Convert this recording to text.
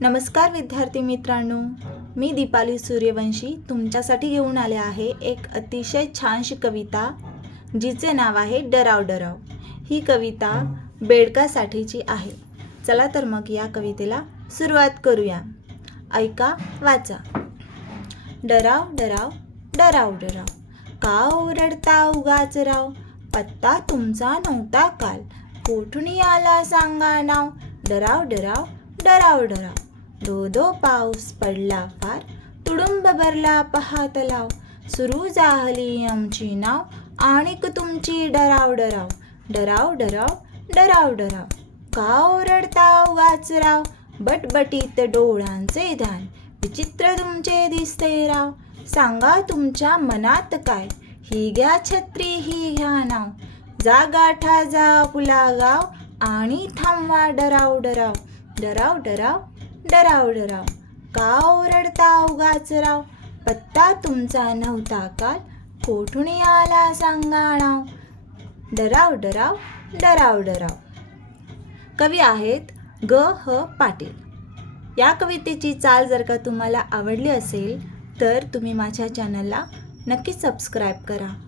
नमस्कार विद्यार्थी मित्रांनो. मी दीपाली सूर्यवंशी तुमच्यासाठी घेऊन आले आहे एक अतिशय छानशी कविता जिचे नाव आहे डराव डराव. ही कविता बेडकासाठीची आहे. चला तर मग या कवितेला सुरुवात करूया. ऐका वाचा. डराव डराव डराव डराव. का ओरडता उगाच राव? पत्ता तुमचा नव्हता काल. कोठून आला सांगा नाव? डराव डराव डराव डराव. धो पाऊस पडला फार तुडुंब भरला पहा तलाव सुरू जाहली आमची नाव आणिक तुमची डराव डराव. डराव डराव डराव डराव. का ओरडता वाचराव बटबटीत डोळ्यांचे ध्यान. विचित्र तुमचे दिसते राव. सांगा तुमच्या मनात काय? ही घ्या छत्री ही घ्या नाव. जा गाठा जा पुला गाव. आणि थांबवा डराव डराव. डराव डराव डराव डराव. का ओरडता उगाच राव? पत्ता तुमचा नव्हता काल. कोठून आला सांगा नाव डराव डराव डराव डराव. कवी आहेत ग. ह. पाटील. या कवितेची चाल जर का तुम्हाला आवडली असेल तर तुम्ही माझ्या चॅनलला नक्की सबस्क्राईब करा.